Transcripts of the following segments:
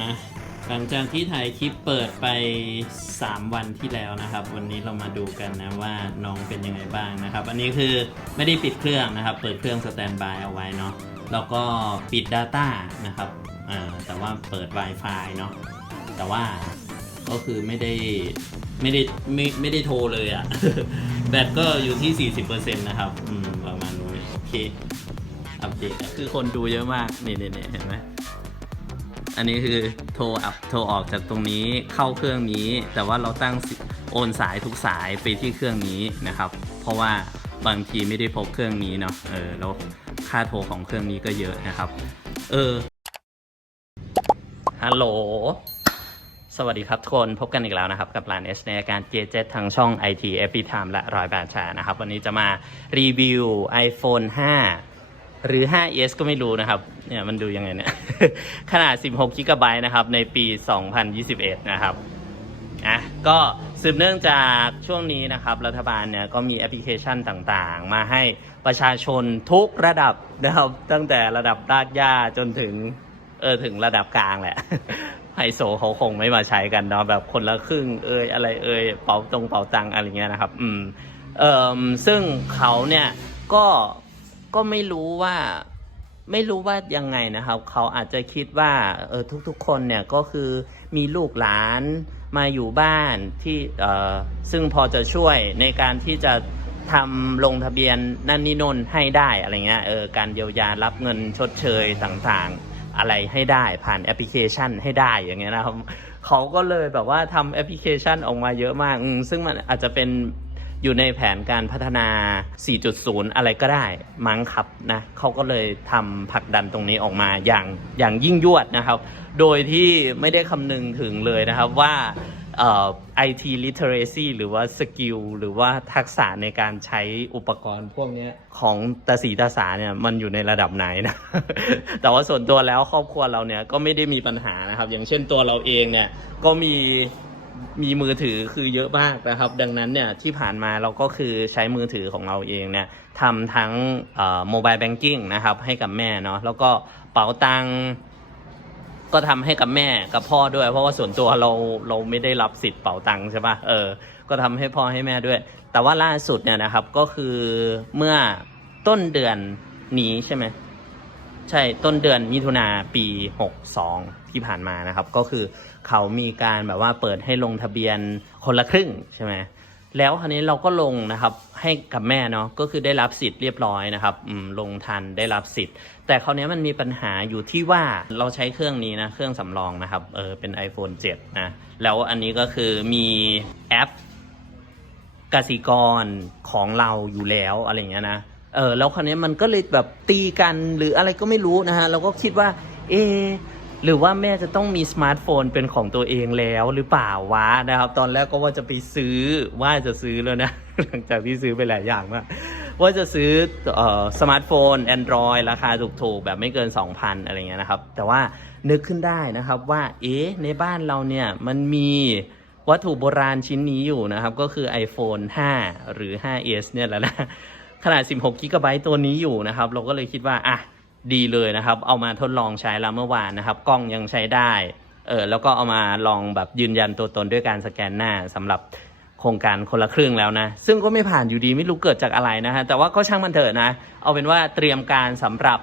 อะหลังจากที่ถ่ายคลิปเปิดไป 3 วันที่แล้วนะครับ วันนี้เรามาดูกันนะว่าน้องเป็นยังไงบ้างนะครับ อันนี้คือไม่ได้ปิดเครื่องนะครับ เปิดเครื่องสแตนบายเอาไว้เนาะแล้วก็ปิด Data นะครับอ่าแต่ว่าเปิด Wi-Fi เนาะแต่ว่าก็คือไม่ได้ไม่ได้ไม่ไม่ได้โทรเลยอะ่ะ แบตก็อยู่ที่ 40%นะครับ อืม ประมาณนี้โอเค อัปเดตคือคนดูเยอะมาก นี่นี่นี่เห็นไหม อันนี้คือโทรอัพโทรออกจากตรงนี้เข้าเครื่องนี้ แต่ว่าเราตั้งโอนสายทุกสายไปที่เครื่องนี้นะครับ เพราะว่าบางทีไม่ได้พกเครื่องนี้เนาะเออแล้วค่าโทรของเครื่องนี้ก็เยอะนะครับ เออฮัลโหลสวัสดีครับทุกคนพบกันอีกแล้วนะครับ กับร้าน S ในอาการเจเจทางช่อง IT Every Time และรอยบาชานะครับ วันนี้จะมารีวิว iPhone 5 หรือ 5s ก็ไม่รู้นะครับ เนี่ยมันดูยังไงเนี่ย ขนาด 16 g b นะครับ ในปี 2021 นะครับอะก็สืบเนื่องจากช่วงนี้นะครับ รัฐบาลเนี่ยก็มีแอปพลิเคชันต่างๆ มาให้ประชาชนทุกระดับนะครับ ตั้งแต่ระดับรากหญ้าจนถึง เออ ถึงระดับกลางแหละไฮโซเขาคงไม่มาใช้กันเนาะแบบคนละครึ่งเอยอะไรเอยเป๋าตรงเป๋าตังอะไรเงี้ยนะครับ อืมเอ่อซึ่งเขาเนี่ยก็ ก็ไม่รู้ว่าไม่รู้ว่ายังไงนะครับ เขาอาจจะคิดว่าเออทุกๆ คนเนี่ยก็คือมีลูกหลานมาอยู่บ้านที่เออซึ่งพอจะช่วยในการที่จะทำลงทะเบียนนั่นนี่นนให้ได้อะไรเงี้ยเออการเยียวยารับเงินชดเชยต่างๆ อะไรให้ได้ผ่านแอปพลิเคชันให้ได้อย่างเงี้ยนะครับเขาก็เลยแบบว่าทำแอปพลิเคชันออกมาเยอะมากซึ่งมันอาจจะเป็น อยู่ในแผนการพัฒนา 4.0 อะไรก็ได้มั้งครับนะเขาก็เลยทำผลักดันตรงนี้ออกมาอย่างอย่างยิ่งยวดนะครับ โดยที่ไม่ได้คำนึงถึงเลยนะครับว่าเอ่อ IT literacy หรือว่าสกิลหรือว่าทักษะในการใช้อุปกรณ์พวกนี้ของตาสีตาสาเนี่ยมันอยู่ในระดับไหนนะ แต่ว่าส่วนตัวแล้วครอบครัวเราเนี่ยก็ไม่ได้มีปัญหานะครับ อย่างเช่นตัวเราเองเนี่ยก็มี มีมือถือคือเยอะมากนะครับ ดังนั้นเนี่ยที่ผ่านมาเราก็คือใช้มือถือของเราเองเนี่ยทำทั้งโมบายแบงกิ้งนะครับให้กับแม่เนาะแล้วก็เป๋าตังก็ทำให้กับแม่กับพ่อด้วย เพราะว่าส่วนตัวเราเราไม่ได้รับสิทธิ์เป๋าตังใช่ปะเออ ก็ทำให้พ่อให้แม่ด้วย แต่ว่าล่าสุดเนี่ยนะครับก็คือเมื่อต้นเดือนนี้ใช่ไหมใช่ต้นเดือนมิถุนาปี62 ที่ผ่านมานะครับ ก็คือเขามีการแบบว่าเปิดให้ลงทะเบียนคนละครึ่งใช่ไหมแล้วคราวนี้เราก็ลงนะครับให้กับแม่เนาะก็คือได้รับสิทธิ์เรียบร้อยนะครับลงทันได้รับสิทธิ์ แต่คราวนี้มันมีปัญหาอยู่ที่ว่าเราใช้เครื่องนี้นะเครื่องสำรองนะครับเออเป็น iPhone 7 นะแล้วอันนี้ก็คือมีแอปกสิกรของเราอยู่แล้วอะไรเงี้ยนะเออแล้วคราวนี้มันก็เลยแบบตีกันหรืออะไรก็ไม่รู้นะฮะเราก็คิดว่า เอ หรือว่าแม่จะต้องมีสมาร์ทโฟนเป็นของตัวเองแล้วหรือเปล่าวะนะครับ ตอนแรกก็ว่าจะไปซื้อว่าจะซื้อแล้วนะ หลังจากที่ซื้อไปหลายอย่างมากว่าจะซื้อเอ่อสมาร์ทโฟน Android ราคาถูกๆ แบบไม่เกิน 2,000 อะไรเงี้ยนะครับ แต่ว่านึกขึ้นได้นะครับว่า เอ๊ะ ในบ้านเราเนี่ย มันมีวัตถุโบราณชิ้นนี้อยู่นะครับ ก็คือ iPhone 5 หรือ 5s เนี่ยแหละนะขนาด 16กิกะไบต์ตัวนี้อยู่นะครับ เราก็เลยคิดว่า อะ ดีเลยนะครับ เอามาทดลองใช้แล้วเมื่อวานนะครับ กล้องยังใช้ได้เออแล้วก็เอามาลองแบบยืนยันตัวตนด้วยการสแกนหน้าสำหรับโครงการคนละครึ่งแล้วนะ ซึ่งก็ไม่ผ่านอยู่ดีไม่รู้เกิดจากอะไรนะฮะแต่ว่าก็ช่างมันเถอะนะ เอาเป็นว่าเตรียมการสำหรับ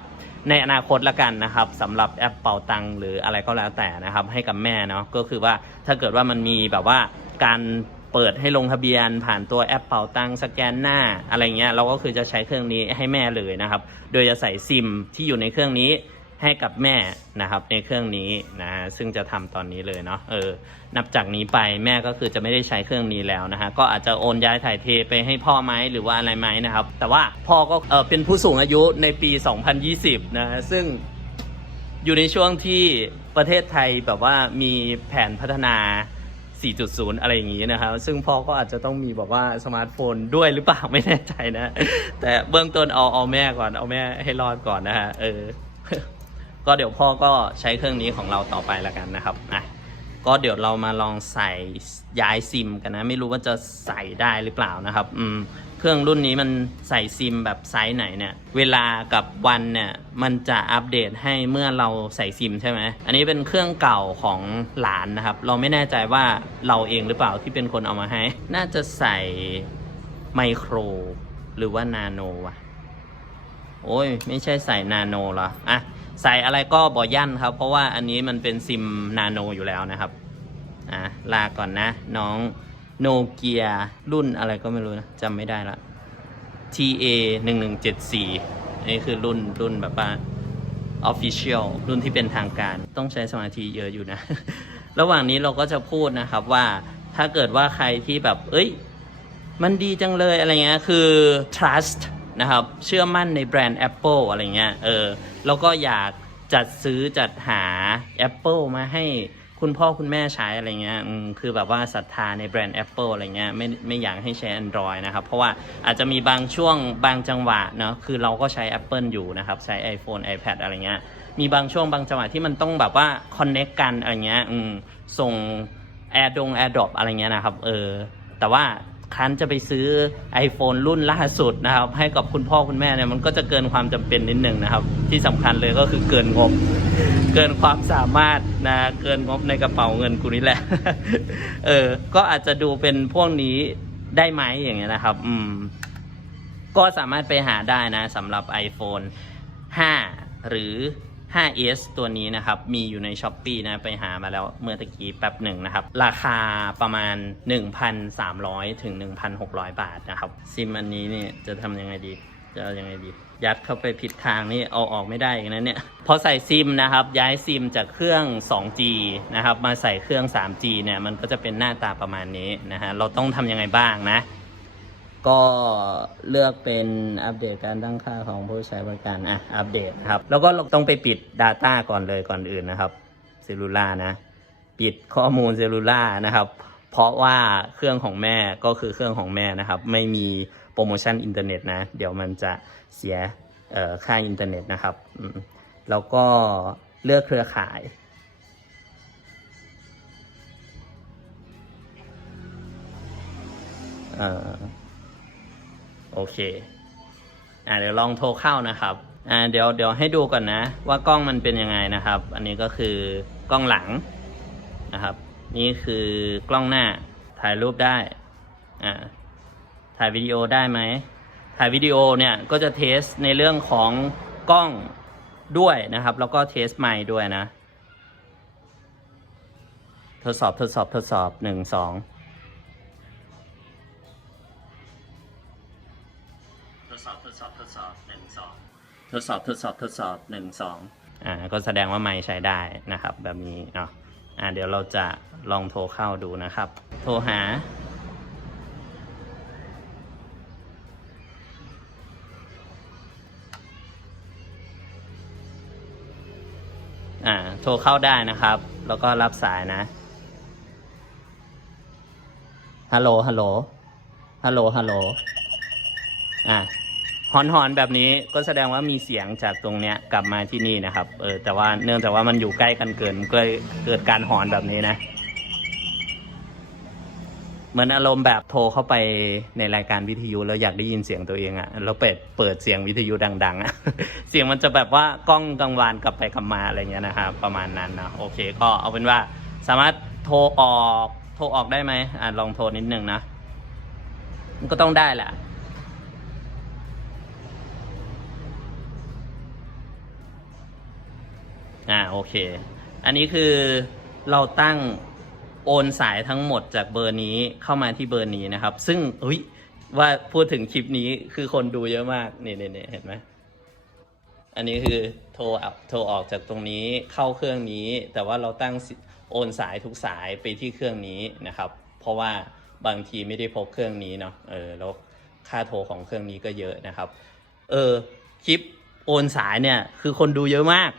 ในอนาคตละกันนะครับสำหรับแอปเป่าตังหรืออะไรก็แล้วแต่นะครับ ให้กับแม่เนาะก็คือว่าถ้าเกิดว่ามันมีแบบว่าการ เปิดให้ลงทะเบียน ผ่านตัวแอปเป่าตังสแกนหน้าอะไรเงี้ยเราก็คือจะใช้เครื่องนี้ให้แม่เลยนะครับ โดยจะใส่ซิมที่อยู่ในเครื่องนี้ให้กับแม่นะครับในเครื่องนี้นะซึ่งจะทำตอนนี้เลยเนาะเออนับจากนี้ไปแม่ก็คือจะไม่ได้ใช้เครื่องนี้แล้วนะฮะก็อาจจะโอนย้ายถ่ายเทไปให้พ่อไหมหรือว่าอะไรไหมนะครับ แต่ว่าพ่อก็เออเป็นผู้สูงอายุในปี 2020นะฮะซึ่งอยู่ในช่วงที่ประเทศไทยแบบว่ามีแผนพัฒนา 4.0 อะไรอย่างนี้นะครับ ซึ่งพ่อก็อาจจะต้องมีแบบว่าสมาร์ทโฟนด้วยหรือเปล่าไม่แน่ใจนะ แต่เบื้องต้นเอาเอาแม่ก่อนเอาแม่ให้รอดก่อนนะฮะเออ ก็เดี๋ยวพ่อก็ใช้เครื่องนี้ของเราต่อไปละกันนะครับอะก็เดี๋ยวเรามาลองใส่ย้ายซิมกันนะ ไม่รู้ว่าจะใส่ได้หรือเปล่านะครับ อืมเครื่องรุ่นนี้มันใส่ซิมแบบไซส์ไหนเนี่ย เวลากับวันเนี่ยมันจะอัปเดตให้เมื่อเราใส่ซิมใช่ไหม อันนี้เป็นเครื่องเก่าของหลานนะครับ เราไม่แน่ใจว่าเราเองหรือเปล่าที่เป็นคนเอามาให้ น่าจะใส่ไมโครหรือว่านาโนวะโอ้ย ไม่ใช่ใส่นาโนหรอ อะ ใส่อะไรก็บอยั่นครับ เพราะว่าอันนี้มันเป็นซิมนาโนอยู่แล้วนะครับ อะ ลาก่อนนะ น้อง โนเกียรุ่นอะไรก็ไม่รู้นะจำไม่ได้ละ TA 1 1 7 4อันนี้คือรุ่นรุ่นแบบว่า Official รุ่นที่เป็นทางการ ต้องใช้สมาธิเยอะอยู่นะ ระหว่างนี้เราก็จะพูดนะครับว่าถ้าเกิดว่าใครที่แบบ เอ้ย มันดีจังเลยอะไรเงี้ยคือ trust นะครับ เชื่อมั่นในแบรนด์ Apple อะไรเงี้ยเออแล้วก็อยากจัดซื้อจัดหา Apple มาให้ คุณพ่อคุณแม่ใช้อะไรเงี้ยอืมคือแบบว่าศรัทธาในแบรนด์ Apple อะไรเงี้ยไม่ไม่อยากให้ใช้ Android นะครับ เพราะว่าอาจจะมีบางช่วงบางจังหวะเนาะคือเราก็ใช้ Apple อยู่นะครับ ใช้ iPhone iPad อะไรเงี้ยมีบางช่วงบางจังหวะที่มันต้องแบบว่าคอนเน็กกันอะไรเงี้ยอืมส่งแอร์ดงแอร์ดรอปอะไรเงี้ยนะครับเออแต่ว่า ครั้นจะไปซื้อ iPhone รุ่นล่าสุดนะครับ ให้กับคุณพ่อคุณแม่เนี่ยมันก็จะเกินความจำเป็นนิดหนึ่งนะครับ ที่สำคัญเลยก็คือเกินงบ เกินความสามารถนะเกินงบในกระเป๋าเงินกูนี่แหละ เออ ก็อาจจะดูเป็นพวกนี้ได้ไหมอย่างเงี้ยนะครับ อืม ก็สามารถไปหาได้นะสำหรับ iPhone 5 หรือ 5s ตัวนี้นะครับมีอยู่ใน s h อ p e e นะไปหามาแล้วเมื่อตะกี้แป๊บหนึ่งนะครับ ราคาประมาณ 1,300 ถึง 1,600 บาทนะครับ ซิมอันนี้เนี่ยจะทำยังไงดี จะเอายังไงดี ยัดเข้าไปผิดทางนี่เอาออกไม่ได้อีกนะเนี่ยพอใส่ซิมนะครับ ย้ายซิมจากเครื่อง 2G นะครับ มาใส่เครื่อง 3G เนี่ยมันก็จะเป็นหน้าตาประมาณนี้นะฮะเราต้องทำยังไงบ้างนะ ก็เลือกเป็นอัปเดตการตั้งค่าของผู้ใช้บริการอะอัปเดตครับ แล้วก็เราต้องไปปิด Data ก่อนเลยก่อนอื่นนะครับเซลูล่านะ ปิดข้อมูลเซลูล่านะครับ เพราะว่าเครื่องของแม่ก็คือเครื่องของแม่นะครับ ไม่มีโปรโมชั่นอินเทอร์เน็ตนะ เดี๋ยวมันจะเสียค่าอินเทอร์เน็ตนะครับ แล้วก็เลือกเครือข่ายเอ่อ โอเคอ่าเดี๋ยวลองโทรเข้านะครับอ่าเดี๋ยวเดี๋ยวให้ดูก่อนนะ ว่ากล้องมันเป็นยังไงนะครับ อันนี้ก็คือกล้องหลังนะครับ นี่คือกล้องหน้าถ่ายรูปได้อ่าถ่ายวิดีโอได้ไหมถ่ายวิดีโอเนี่ยก็จะเทสในเรื่องของกล้องด้วยนะครับ แล้วก็เทสไมค์ด้วยนะ ทดสอบทดสอบทดสอบหนึ่งสอง ดสอบทดสอบทดสอบหนึ่งสองทดสอบทดสอบทดสอบหนึ่งสองอ่าก็แสดงว่าไม่ใช้ได้นะครับ แบบนี้เนาะอ่าเดี๋ยวเราจะลองโทรเข้าดูนะครับ โทรหา อ่าโทรเข้าได้นะครับ แล้วก็รับสายนะฮัลโหลฮัลโหลฮัลโหลฮัลโหลอะ หอนหอนแบบนี้ก็แสดงว่ามีเสียงจากตรงเนี้ยกลับมาที่นี่นะครับ เออแต่ว่าเนื่องจากว่ามันอยู่ใกล้กันเกินก็เลยเกิดการหอนแบบนี้นะ เหมือนอารมณ์แบบโทรเข้าไปในรายการวิทยุแล้วอยากได้ยินเสียงตัวเองอะ่ะแล้วเปิดเปิดเสียงวิทยุดัง ๆอะเสียงมันจะแบบว่ากล้องกังวานกลับไปกลับมาอะไรเงี้ยนะครับประมาณนั้นนะโอเค ก็เอาเป็นว่าสามารถโทรออกโทรออกได้ไหมอ่าลองโทรนิดนึงนะมันก็ต้องได้แหละ อ่าโอเค อันนี้คือเราตั้งโอนสายทั้งหมดจากเบอร์นี้เข้ามาที่เบอร์นี้นะครับ ซึ่งเฮ้ยว่าพูดถึงคลิปนี้คือคนดูเยอะมากนี่นี่เห็นไหมอันนี้คือโทรออกโทรออกจากตรงนี้เข้าเครื่องนี้ แต่ว่าเราตั้งโอนสายทุกสายไปที่เครื่องนี้นะครับ เพราะว่าบางทีไม่ได้พกเครื่องนี้เนาะเออแล้วค่าโทรของเครื่องนี้ก็เยอะนะครับ เออคลิปโอนสายเนี่ยคือคนดูเยอะมาก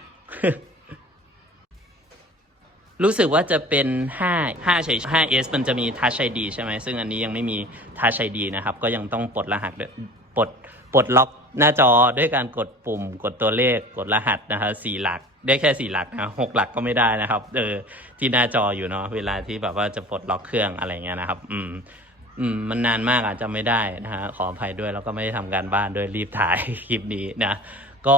รู้สึกว่าจะเป็น 5 5เฉย5 S มันจะมี Touch ID ใช่ไหม ซึ่งอันนี้ยังไม่มี Touch ID นะครับ ก็ยังต้องปลดรหัสปลดปลดล็อกหน้าจอด้วยการกดปุ่ม กดตัวเลข กดรหัสนะครับสี่หลัก ได้แค่สี่หลักนะหกหลักก็ไม่ได้นะครับ เออ ที่หน้าจออยู่เนาะ เวลาที่แบบว่าจะปลดล็อกเครื่องอะไรเงี้ยนะครับ อืม อืม มันนานมากอาจจะไม่ได้นะฮะ ขออภัยด้วย แล้วก็ไม่ได้ทำการบ้านด้วยรีบถ่ายคลิปนี้นะ ก็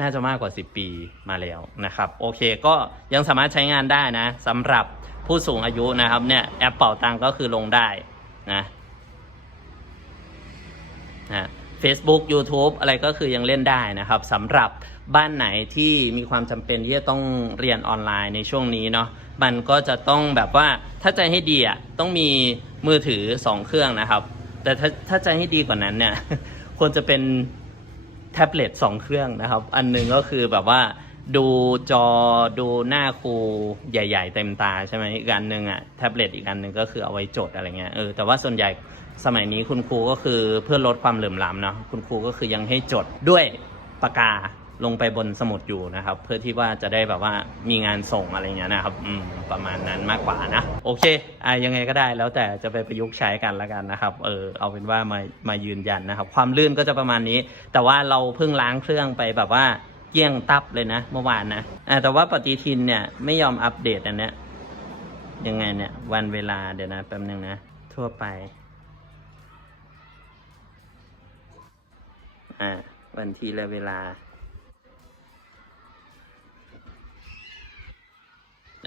น่าจะมากกว่า 10 ปีมาแล้วนะครับ โอเคก็ยังสามารถใช้งานได้นะสำหรับผู้สูงอายุนะครับเนี่ยแอปเป่าตังก็คือลงได้นะนะ Facebook YouTube อะไรก็คือยังเล่นได้นะครับสำหรับบ้านไหนที่มีความจำเป็นที่จะต้องเรียนออนไลน์ในช่วงนี้เนาะมันก็จะต้องแบบว่าถ้าใจให้ดีอะต้องมีมือถือ 2 เครื่องนะครับ แต่ถ้าถ้าใจให้ดีกว่านั้นเนี่ยควรจะเป็น แท็บเล็ตสองเครื่องนะครับ อันหนึ่งก็คือแบบว่าดูจอดูหน้าครูใหญ่ ๆ เต็มตาใช่ไหมอีกอันหนึ่งอะแท็บเล็ตอีกอันหนึ่งก็คือเอาไว้จดอะไรเงี้ยเออแต่ว่าส่วนใหญ่สมัยนี้คุณครูก็คือเพื่อลดความเหลื่อมล้ำเนาะคุณครูก็คือยังให้จดด้วยปากกา ลงไปบนสมุดอยู่นะครับ เพื่อที่ว่าจะได้แบบว่ามีงานส่งอะไรเงี้ยนะครับอืมประมาณนั้นมากกว่านะโอเคอะยังไงก็ได้แล้วแต่จะไปประยุกต์ใช้กันละกันนะครับเออเอาเป็นว่ามามายืนยันนะครับ ความลื่นก็จะประมาณนี้ แต่ว่าเราเพิ่งล้างเครื่องไปแบบว่าเกี้ยงตับเลยนะ เมื่อวานนะอะแต่ว่าปฏิทินเนี่ยไม่ยอมอัปเดตอันเนี้ยยังไงเนี่ยวันเวลาเดี๋ยวนะแป๊บนึงนะทั่วไปอ่าวันที่และเวลา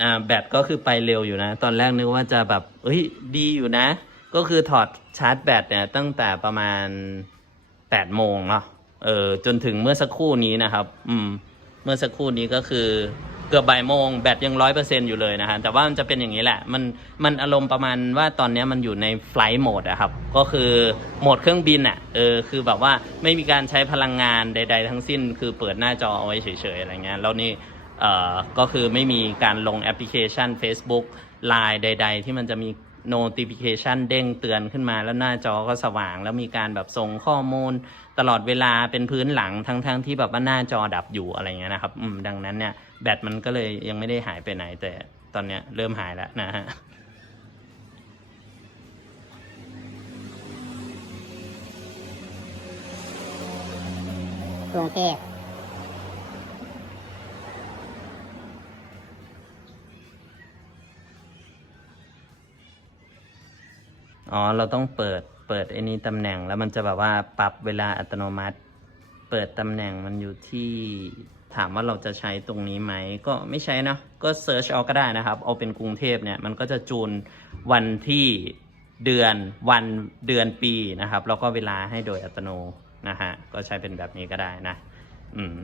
อ่าแบตก็คือไปเร็วอยู่นะ ตอนแรกนึกว่าจะแบบเอ้ยดีอยู่นะ ก็คือถอดชาร์จแบตเนี่ยตั้งแต่ประมาณแปดโมงเนาะเออจนถึงเมื่อสักครู่นี้นะครับ อืม เมื่อสักครู่นี้ก็คือเกือบบ่ายโมงแบตยังร้อยเปอร์เซ็นอยู่เลยนะฮะแต่ว่ามันจะเป็นอย่างนี้แหละ มันมันอารมณ์ประมาณว่าตอนนี้มันอยู่ในไฟล์โหมดอะครับ ก็คือโหมดเครื่องบินอะเออคือแบบว่าไม่มีการใช้พลังงานใด ๆ ทั้งสิ้น คือเปิดหน้าจอเอาไว้เฉยๆอะไรเงี้ยแล้วนี่ ก็คือไม่มีการลงแอปพลิเคชัน Facebook Line ใด ๆ ที่มันจะมี notification เด้งเตือนขึ้นมาแล้วหน้าจอก็สว่าง แล้วมีการแบบส่งข้อมูลตลอดเวลาเป็นพื้นหลังทั้งๆทที่แบบว่าหน้าจอดับอยู่อะไรเงี้ยนะครับดังนั้นเนี่ยแบตมันก็เลยยังไม่ได้หายไปไหนแต่ตอนเนี้ยเริ่มหายแล้วนะฮะกรุงเทพ อ๋อ เราต้องเปิด เปิดไอ้นี้ตำแหน่งแล้วมันจะแบบว่าปรับเวลาอัตโนมัติ เปิดตำแหน่งมันอยู่ที่ถามว่าเราจะใช้ตรงนี้ไหม ก็ไม่ใช้นะ ก็เซิร์ชเอาก็ได้นะครับ เอาเป็นกรุงเทพเนี่ย มันก็จะจูนวันที่เดือนวันเดือนปีนะครับ แล้วก็เวลาให้โดยอัตโนนะฮะ ก็ใช้เป็นแบบนี้ก็ได้นะ อืม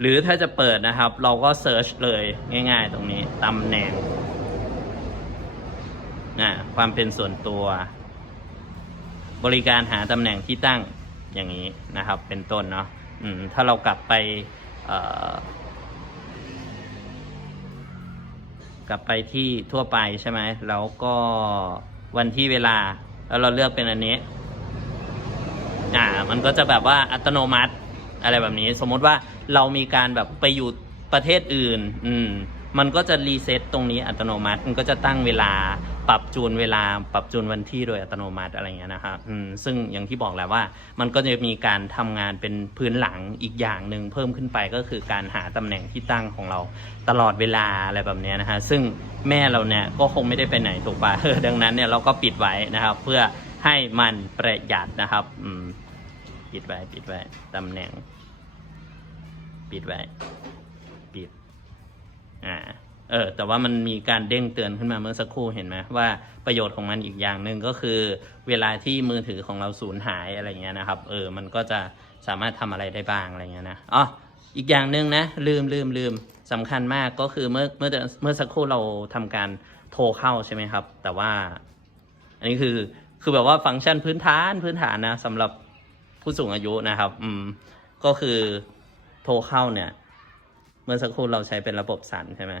หรือถ้าจะเปิดนะครับ เราก็เซิร์ชเลยง่าย ๆ ตรงนี้ตำแหน่งนะความเป็นส่วนตัว บริการหาตำแหน่งที่ตั้งอย่างนี้นะครับ เป็นต้นเนาะถ้าเรากลับไปกลับไปที่ทั่วไปใช่ไหม แล้วก็วันที่เวลา แล้วเราเลือกเป็นอันนี้ อ่า มันก็จะแบบว่าอัตโนมัติ อะไรแบบนี้ สมมติว่าเรามีการแบบไปอยู่ประเทศอื่น อืม มันก็จะรีเซ็ตตรงนี้อัตโนมัติ มันก็จะตั้งเวลาปรับจูนเวลาปรับจูนวันที่โดยอัตโนมัติอะไรเงี้ยนะครับซึ่งอย่างที่บอกแล้วว่า มันก็จะมีการทำงานเป็นพื้นหลังอีกอย่างหนึ่งเพิ่มขึ้นไปก็คือการหาตำแหน่งที่ตั้งของเราตลอดเวลาอะไรแบบเนี้ยนะฮะซึ่งแม่เราเนี่ยก็คงไม่ได้ไปไหนถูกปะดังนั้นเนี่ยเราก็ปิดไว้นะครับ เพื่อให้มันประหยัดนะครับปิดไว้ปิดไว้ตำแหน่ง ปิดไว้ อ่าเออแต่ว่ามันมีการเด้งเตือนขึ้นมาเมื่อสักครู่เห็นไหมว่าประโยชน์ของมันอีกอย่างหนึ่งก็คือ เวลาที่มือถือของเราสูญหายอะไรเงี้ยนะครับเออมันก็จะสามารถทำอะไรได้บ้างอะไรเงี้ยนะอ๋ออีกอย่างหนึ่งนะลืมลืมลืมสำคัญมากก็คือเมื่อเมื่อเมื่อสักครู่เราทำการโทรเข้าใช่ไหมครับ แต่ว่า อันนี้คือคือแบบว่าฟังก์ชันพื้นฐานพื้นฐานนะสำหรับผู้สูงอายุนะครับ อืมก็คือโทรเข้าเนี่ย มื่อสักครู่เราใช้เป็นระบบสั่นใช่ไหม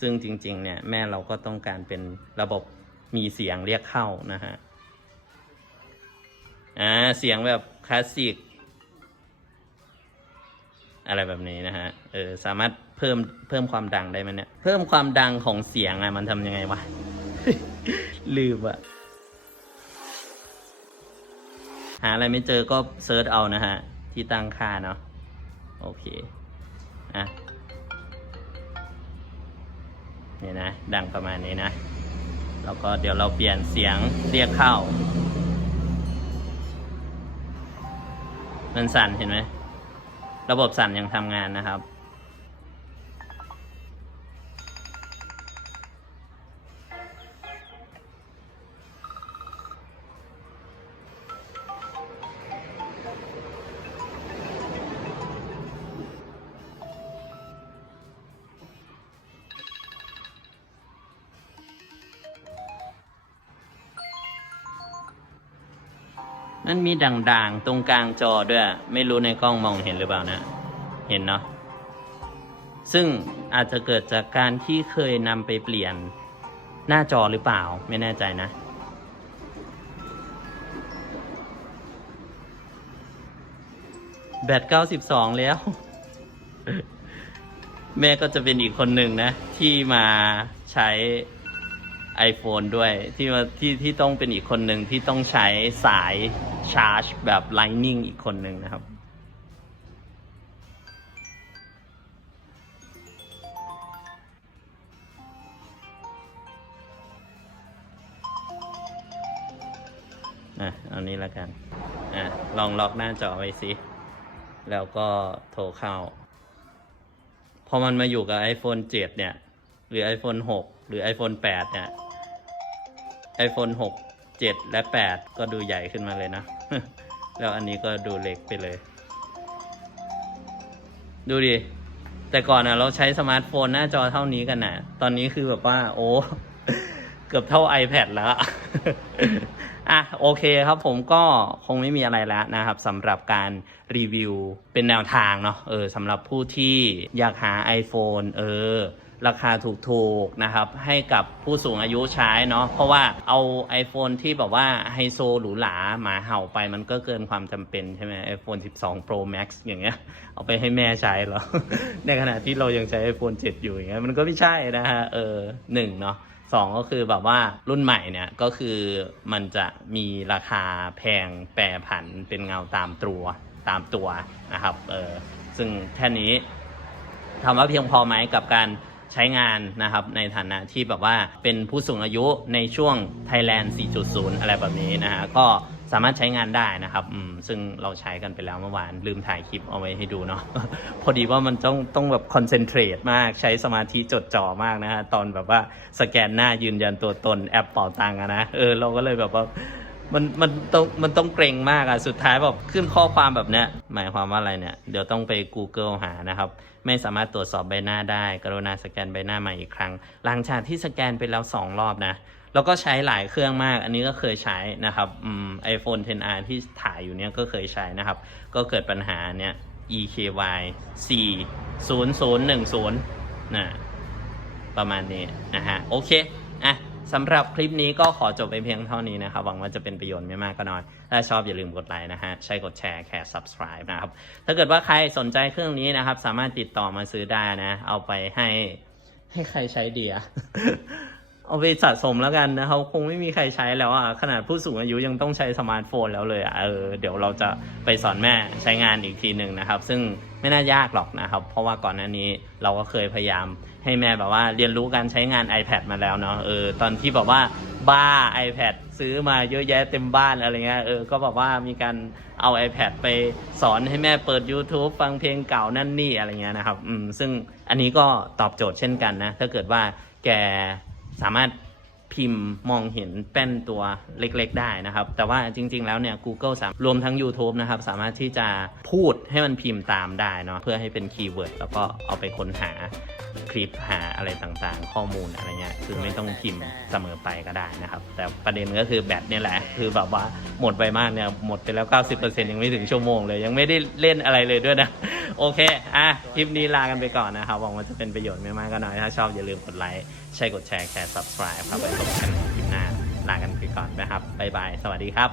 ซึ่งจริงๆ เนี่ยแม่เราก็ต้องการเป็นระบบมีเสียงเรียกเข้านะฮะ อ่าเสียงแบบคลาสสิกอะไรแบบนี้นะฮะ เออสามารถเพิ่มเพิ่มความดังได้ไหมเนี่ย เพิ่มความดังของเสียงอะมันทำยังไงวะ ลืมอะหาอะไรไม่เจอก็เซิร์ชเอานะฮะ ที่ตั้งค่าเนาะโอเค อะ นี่นะ ดังประมาณนี้นะ แล้วก็เดี๋ยวเราเปลี่ยนเสียงเรียกเข้า มันสั่นเห็นไหม ระบบสั่นยังทำงานนะครับ นั่นมีด่างๆ ตรงกลางจอด้วย ไม่รู้ในกล้องมองเห็นหรือเปล่านะ เห็นเนาะ ซึ่งอาจจะเกิดจากการที่เคยนำไปเปลี่ยนหน้าจอหรือเปล่า ไม่แน่ใจนะ แบต 92 แล้ว แม่ก็จะเป็นอีกคนหนึ่งนะ ที่มาใช้ iPhone ด้วยที่มาที่ที่ต้องเป็นอีกคนหนึ่งที่ต้องใช้สายชาร์จแบบ Lightning อีกคนหนึ่งนะครับ อะเอานี้แล้วกัน อะ ลองล็อกหน้าจอไว้สิ แล้วก็โทรเข้า พอมันมาอยู่กับ iPhone 7 เนี่ย หรือ iPhone 6 หรือ iPhone 8 เนี่ย iPhone 6 7 และ 8 ก็ดูใหญ่ขึ้นมาเลยนะ แล้วอันนี้ก็ดูเล็กไปเลย ดูดิ แต่ก่อนนะเราใช้สมาร์ทโฟนหน้าจอเท่านี้กันนะตอนนี้คือแบบว่า โอ้เกือบเท่า iPad แล้วอะอะ โอเคครับผมก็คงไม่มีอะไรแล้วนะครับสำหรับการรีวิวเป็นแนวทางเนาะเออสำหรับผู้ที่อยากหา iPhone เออ ราคาถูกๆนะครับ ให้กับผู้สูงอายุใช้เนาะเพราะว่าเอา iPhone ที่แบบว่าไฮโซหรูหราหมาเห่าไปมันก็เกินความจำเป็นใช่ไหม iPhone 12 Pro Max อย่างเงี้ย เอาไปให้แม่ใช้เหรอ ในขณะที่เรายังใช้ iPhone 7 อยู่อย่างเงี้ยมันก็ไม่ใช่นะฮะเออหนึ่งเนาะสองก็คือแบบว่ารุ่นใหม่เนี่ยก็คือมันจะมีราคาแพงแปรผันเป็นเงาตามตัวตามตัวนะครับเออซึ่งแค่นี้ถามว่าเพียงพอไหมกับการ ใช้งานนะครับในฐานะที่แบบว่าเป็นผู้สูงอายุในช่วง Thailand 4.0 อะไรแบบนี้นะฮะก็สามารถใช้งานได้นะครับอืมซึ่งเราใช้กันไปแล้วเมื่อวาน ลืมถ่ายคลิปเอาไว้ให้ดูเนาะ พอดีว่ามันต้องต้องแบบคอนเซนเทรตมากใช้สมาธิจดจ่อมากนะฮะ ตอนแบบว่าสแกนหน้ายืนยันตัวตนแอปเป่าตังค์นะ เออ เราก็เลยแบบว่า มันมันต้องมันต้องเกรงมากอะสุดท้ายแบบขึ้นข้อความแบบเนี้ยหมายความว่าอะไรเนี่ย เดี๋ยวต้องไป Google หานะครับ ไม่สามารถตรวจสอบใบหน้าได้ กรุณาสแกนใบหน้าใหม่อีกครั้ง หลังจากที่สแกนไปแล้ว 2 รอบนะ แล้วก็ใช้หลายเครื่องมาก อันนี้ก็เคยใช้นะครับอืม iPhone 10R ที่ถ่ายอยู่เนี้ยก็เคยใช้นะครับ ก็เกิดปัญหาเนี่ย EKY 40010นะประมาณนี้นะฮะ โอเค สำหรับคลิปนี้ก็ขอจบไปเพียงเท่านี้นะครับ หวังว่าจะเป็นประโยชน์ไม่มากก็น้อย ถ้าชอบอย่าลืมกดไลค์นะฮะ ใช่กดแชร์แค่ subscribe นะครับ ถ้าเกิดว่าใครสนใจเครื่องนี้นะครับ สามารถติดต่อมาซื้อได้นะ เอาไปให้ให้ใครใช้ดีอะ เอาไปสะสมแล้วกันนะครับคงไม่มีใครใช้แล้วอะขนาดผู้สูงอายุยังต้องใช้สมาร์ทโฟนแล้วเลยอะเออเดี๋ยวเราจะไปสอนแม่ใช้งานอีกทีหนึ่งนะครับ ซึ่งไม่น่ายากหรอกนะครับ เพราะว่าก่อนหน้านี้เราก็เคยพยายามให้แม่แบบว่าเรียนรู้การใช้งาน iPad มาแล้วเนาะเออตอนที่แบบว่าบ้า iPad ซื้อมาเยอะแยะเต็มบ้านอะไรเงี้ยเออก็แบบว่ามีการเอา iPad ไปสอนให้แม่เปิด YouTube ฟังเพลงเก่านั่นนี่อะไรเงี้ยนะครับอืมซึ่งอันนี้ก็ตอบโจทย์เช่นกันนะถ้าเกิดว่าแก สามารถพิมพ์มองเห็นแป้นตัวเล็กๆได้นะครับ แต่ว่าจริงๆแล้วเนี่ย Google สามรวมทั้ง YouTube นะครับ สามารถที่จะพูดให้มันพิมพ์ตามได้เนาะเพื่อให้เป็นคีย์เวิร์ดแล้วก็เอาไปค้นหาคลิปหาอะไรต่างๆ ข้อมูลอะไรเงี้ยคือไม่ต้องพิมพ์เสมอไปก็ได้นะครับ แต่ประเด็นก็คือแบตเนี่ยแหละ คือแบบว่าหมดไปมากเนี่ยหมดไปแล้ว 90%ยังไม่ถึงชั่วโมงเลย ยังไม่ได้เล่นอะไรเลยด้วยนะ โอเค อะ คลิปนี้ลากันไปก่อนนะครับหวังว่าจะเป็นประโยชน์ไม่มากก็น้อยถ้าชอบอย่าลืมกดไลค์ใช่กดแชร์แชร์ subscribe ครับไปพบกันในคลิปหน้าลากันไปก่อนนะครับบ๊ายบาย สวัสดีครับ